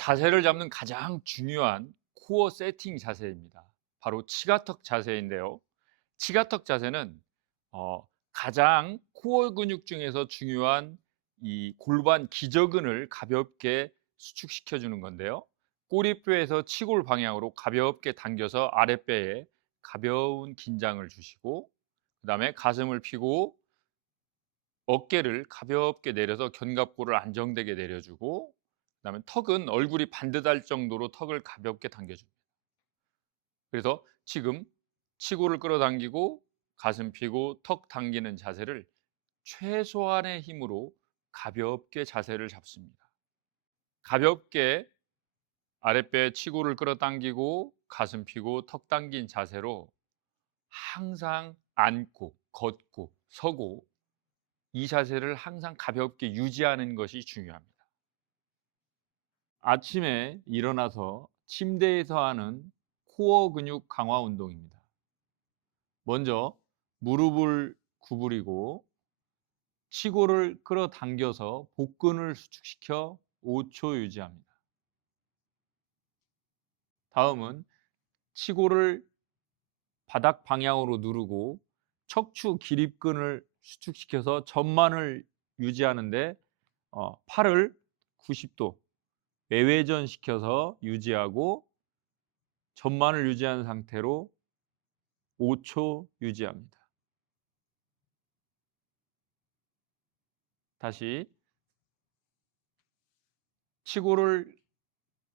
자세를 잡는 가장 중요한 코어 세팅 자세입니다. 바로 치가턱 자세인데요. 치가턱 자세는 가장 코어 근육 중에서 중요한 이 골반 기저근을 가볍게 수축시켜 주는 건데요. 꼬리뼈에서 치골 방향으로 가볍게 당겨서 아랫배에 가벼운 긴장을 주시고, 그다음에 가슴을 펴고 어깨를 가볍게 내려서 견갑골을 안정되게 내려주고, 그다음에 턱은 얼굴이 반듯할 정도로 턱을 가볍게 당겨줍니다. 그래서 지금 치골을 끌어당기고 가슴 펴고 턱 당기는 자세를 최소한의 힘으로 가볍게 자세를 잡습니다. 가볍게 아랫배 치골을 끌어당기고 가슴 펴고 턱 당긴 자세로 항상 앉고 걷고 서고, 이 자세를 항상 가볍게 유지하는 것이 중요합니다. 아침에 일어나서 침대에서 하는 코어 근육 강화 운동입니다. 먼저 무릎을 구부리고 치골을 끌어당겨서 복근을 수축시켜 5초 유지합니다. 다음은 치골을 바닥 방향으로 누르고 척추 기립근을 수축시켜서 전만을 유지하는데 팔을 90도 외회전시켜서 유지하고 전만을 유지한 상태로 5초 유지합니다. 다시 치골을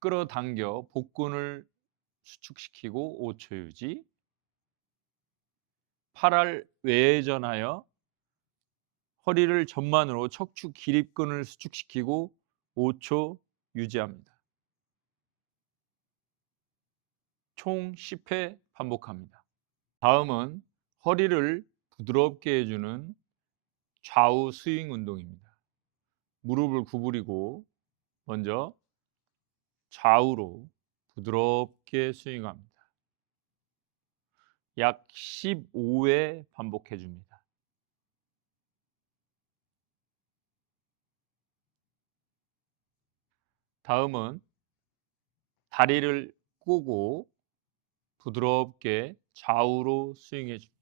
끌어당겨 복근을 수축시키고 5초 유지. 팔을 외전하여 허리를 전만으로 척추 기립근을 수축시키고 5초 유지합니다. 총 10회 반복합니다. 다음은 허리를 부드럽게 해주는 좌우 스윙 운동입니다. 무릎을 구부리고 먼저 좌우로 부드럽게 스윙합니다. 약 15회 반복해 줍니다. 다음은 다리를 꼬고 부드럽게 좌우로 스윙해 줍니다.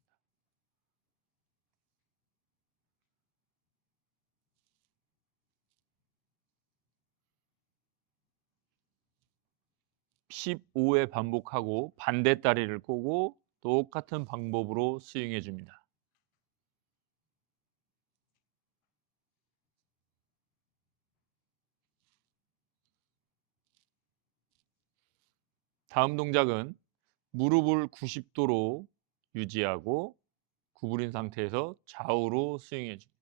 15회 반복하고 반대 다리를 꼬고 똑같은 방법으로 스윙해 줍니다. 다음 동작은 무릎을 90도로 유지하고 구부린 상태에서 좌우로 스윙해 줍니다.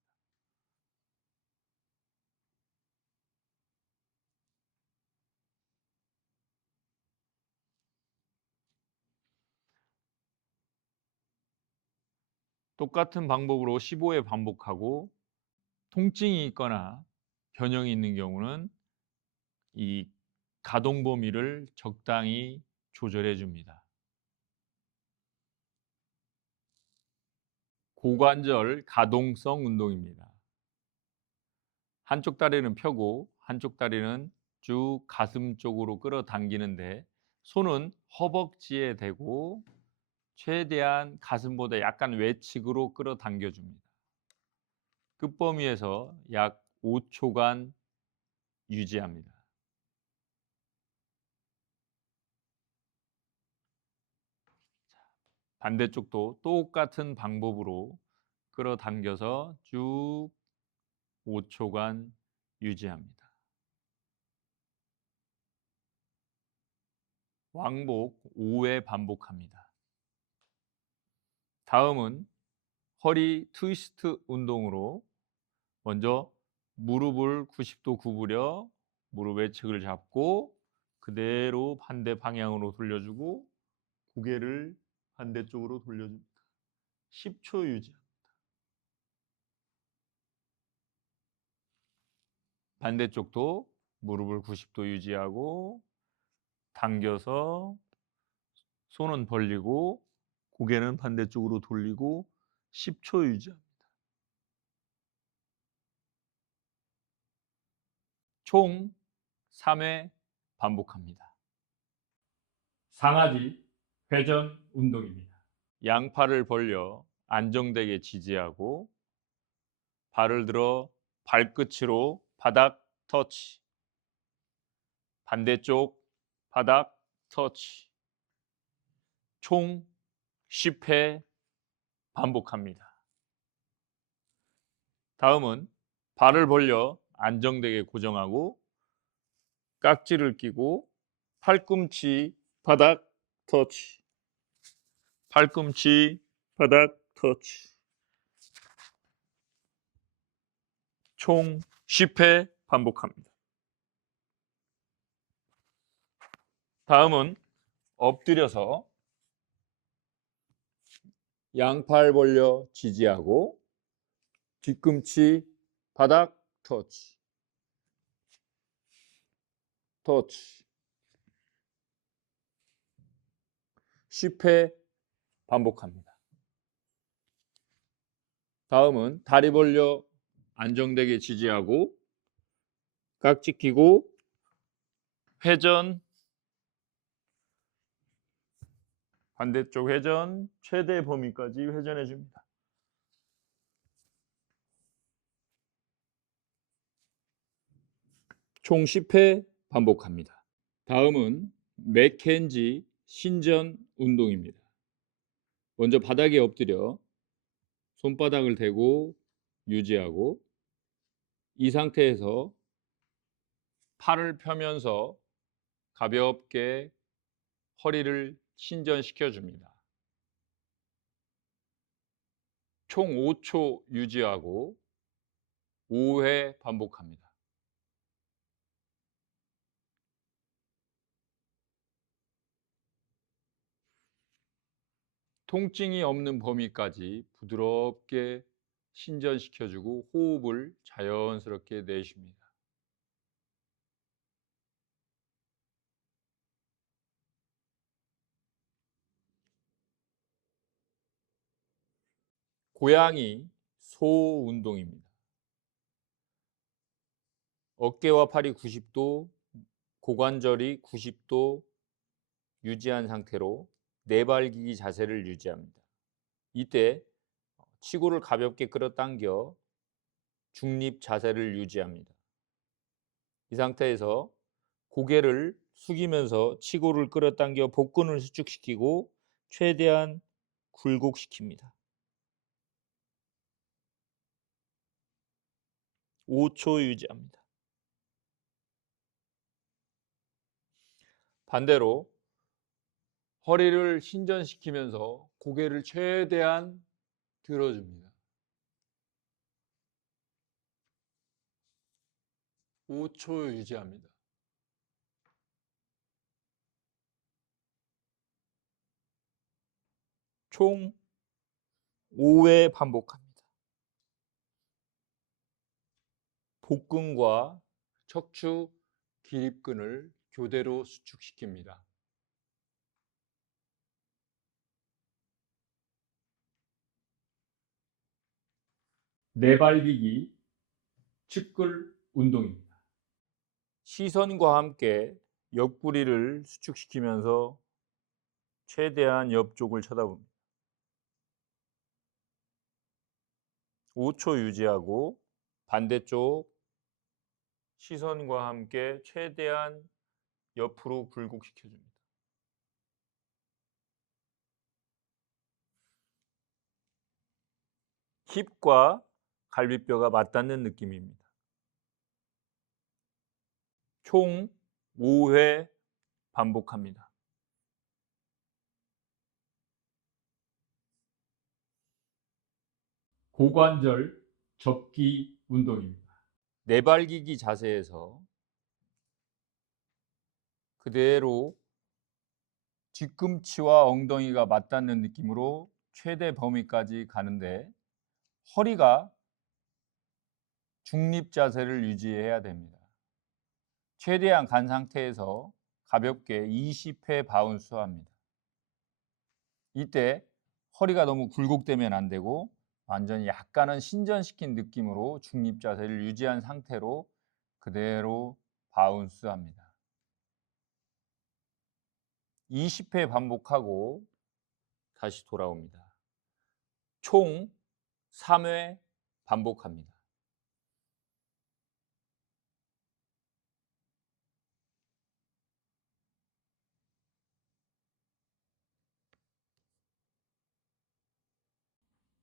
똑같은 방법으로 15회 반복하고, 통증이 있거나 변형이 있는 경우는 이 가동 범위를 적당히 조절해 줍니다. 고관절 가동성 운동입니다. 한쪽 다리는 펴고 한쪽 다리는 쭉 가슴 쪽으로 끌어당기는데, 손은 허벅지에 대고 최대한 가슴보다 약간 외측으로 끌어당겨 줍니다. 끝범위에서 약 5초간 유지합니다. 반대쪽도 똑같은 방법으로 끌어당겨서 쭉 5초간 유지합니다. 왕복 5회 반복합니다. 다음은 허리 트위스트 운동으로, 먼저 무릎을 90도 구부려 무릎 외측을 잡고 그대로 반대 방향으로 돌려주고 고개를 반대쪽으로 돌려줍니다. 10초 유지합니다. 반대쪽도 무릎을 90도 유지하고 당겨서 손은 벌리고 고개는 반대쪽으로 돌리고 10초 유지합니다. 총 3회 반복합니다. 상하지 회전 운동입니다. 양팔을 벌려 안정되게 지지하고 발을 들어 발끝으로 바닥 터치, 반대쪽 바닥 터치, 총 10회 반복합니다. 다음은 발을 벌려 안정되게 고정하고 깍지를 끼고 팔꿈치 바닥 터치, 팔꿈치 바닥 터치, 총 10회 반복합니다. 다음은 엎드려서 양팔 벌려 지지하고 뒤꿈치 바닥 터치, 터치, 10회 반복합니다. 다음은 다리 벌려 안정되게 지지하고 깍지 끼고 회전, 반대쪽 회전, 최대 범위까지 회전해 줍니다. 총 10회 반복합니다. 다음은 맥켄지 신전 운동입니다. 먼저 바닥에 엎드려 손바닥을 대고 유지하고 이 상태에서 팔을 펴면서 가볍게 허리를 신전시켜 줍니다. 총 5초 유지하고 5회 반복합니다. 통증이 없는 범위까지 부드럽게 신전시켜주고 호흡을 자연스럽게 내쉽니다. 고양이 소 운동입니다. 어깨와 팔이 90도, 고관절이 90도 유지한 상태로 내발기기 자세를 유지합니다. 이때 치고를 가볍게 끌어당겨 중립 자세를 유지합니다. 이 상태에서 고개를 숙이면서 치고를 끌어당겨 복근을 수축시키고 최대한 굴곡시킵니다. 5초 유지합니다. 반대로 허리를 신전시키면서 고개를 최대한 들어줍니다. 5초 유지합니다. 총 5회 반복합니다. 복근과 척추 기립근을 교대로 수축시킵니다. 내발기기 측근 운동입니다. 시선과 함께 옆구리를 수축시키면서 최대한 옆쪽을 쳐다봅니다. 5초 유지하고 반대쪽 시선과 함께 최대한 옆으로 굴곡시켜줍니다. 힙과 갈비뼈가 맞닿는 느낌입니다. 총 5회 반복합니다. 고관절 접기 운동입니다. 내발기기 자세에서 그대로 뒤꿈치와 엉덩이가 맞닿는 느낌으로 최대 범위까지 가는데 허리가 중립 자세를 유지해야 됩니다. 최대한 간 상태에서 가볍게 20회 바운스 합니다. 이때 허리가 너무 굴곡되면 안 되고 완전히 약간은 신전시킨 느낌으로 중립 자세를 유지한 상태로 그대로 바운스 합니다. 20회 반복하고 다시 돌아옵니다. 총 3회 반복합니다.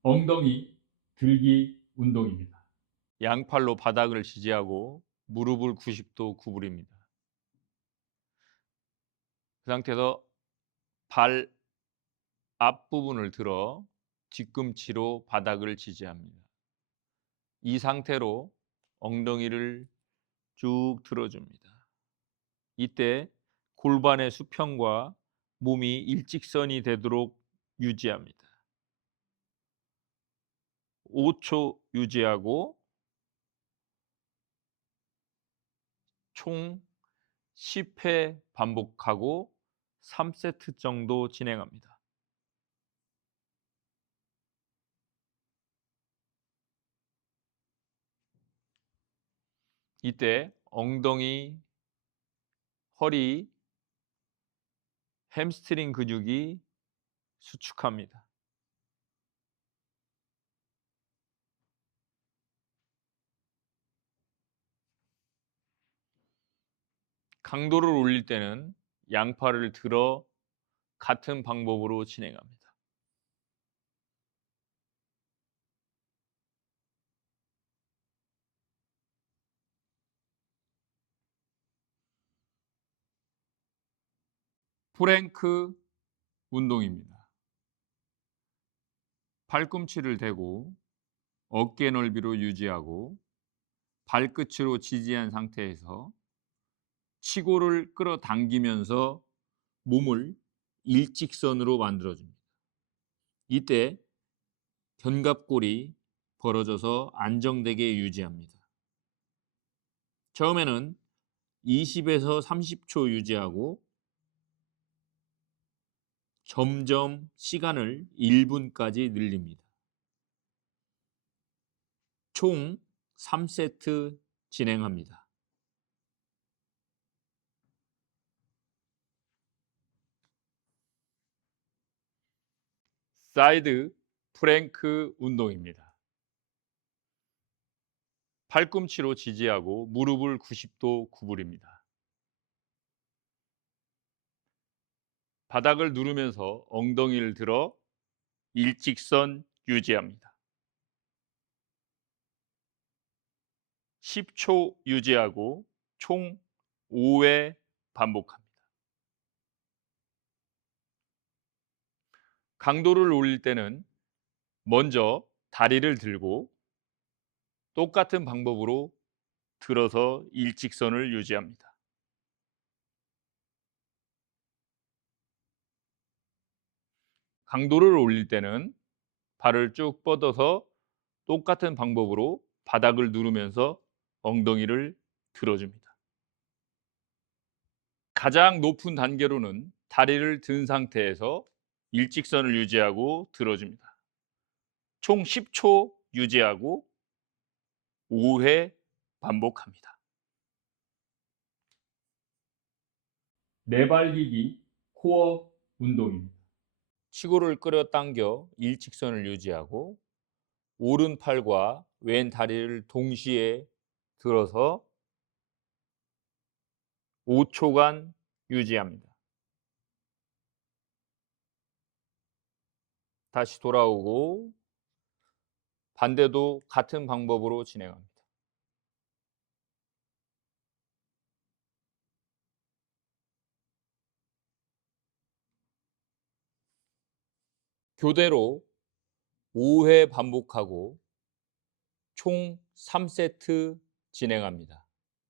엉덩이 들기 운동입니다. 양팔로 바닥을 지지하고 무릎을 90도 구부립니다. 그 상태에서 발 앞부분을 들어 뒤꿈치로 바닥을 지지합니다. 이 상태로 엉덩이를 쭉 들어줍니다. 이때 골반의 수평과 몸이 일직선이 되도록 유지합니다. 5초 유지하고 총 10회 반복하고 3세트 정도 진행합니다. 이때 엉덩이, 허리, 햄스트링 근육이 수축합니다. 강도를 올릴 때는 양팔을 들어 같은 방법으로 진행합니다. 프랭크 운동입니다. 팔꿈치를 대고 어깨 넓이로 유지하고 발끝으로 지지한 상태에서 치고를 끌어당기면서 몸을 일직선으로 만들어줍니다. 이때 견갑골이 벌어져서 안정되게 유지합니다. 처음에는 20에서 30초 유지하고 점점 시간을 1분까지 늘립니다. 총 3세트 진행합니다. 사이드 프랭크 운동입니다. 팔꿈치로 지지하고 무릎을 90도 구부립니다. 바닥을 누르면서 엉덩이를 들어 일직선 유지합니다. 10초 유지하고 총 5회 반복합니다. 강도를 올릴 때는 먼저 다리를 들고 똑같은 방법으로 들어서 일직선을 유지합니다. 강도를 올릴 때는 발을 쭉 뻗어서 똑같은 방법으로 바닥을 누르면서 엉덩이를 들어줍니다. 가장 높은 단계로는 다리를 든 상태에서 일직선을 유지하고 들어줍니다. 총 10초 유지하고 5회 반복합니다. 내발기기 코어 운동입니다. 치고를 끌어당겨 일직선을 유지하고 오른팔과 왼 다리를 동시에 들어서 5초간 유지합니다. 다시 돌아오고 반대도 같은 방법으로 진행합니다. 교대로 5회 반복하고 총 3세트 진행합니다.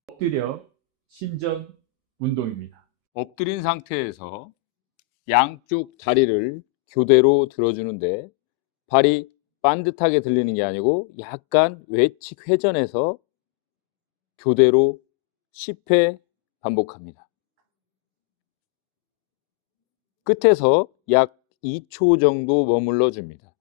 엎드려 신전 운동입니다. 엎드린 상태에서 양쪽 다리를 교대로 들어주는데 발이 반듯하게 들리는 게 아니고 약간 외측 회전해서 교대로 10회 반복합니다. 끝에서 약 2초 정도 머물러 줍니다.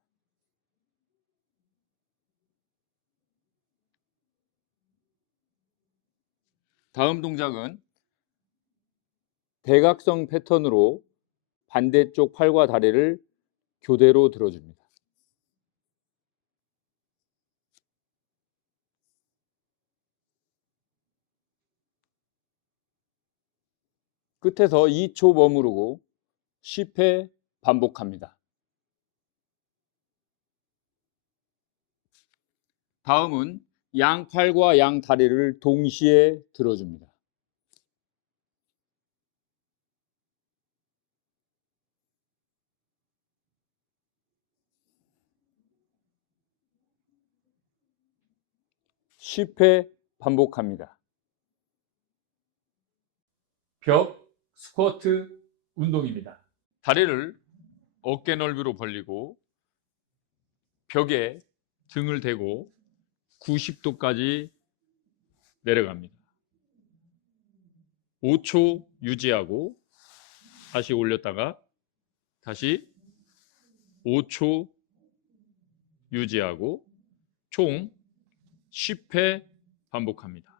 다음 동작은 대각선 패턴으로 반대쪽 팔과 다리를 교대로 들어줍니다. 끝에서 2초 머무르고 10회 반복합니다. 다음은 양팔과 양다리를 동시에 들어줍니다. (10회) 반복합니다. 벽 스쿼트 운동입니다. 다리를 어깨 넓이로 벌리고 벽에 등을 대고 90도까지 내려갑니다. 5초 유지하고 다시 올렸다가 다시 5초 유지하고 총 10회 반복합니다.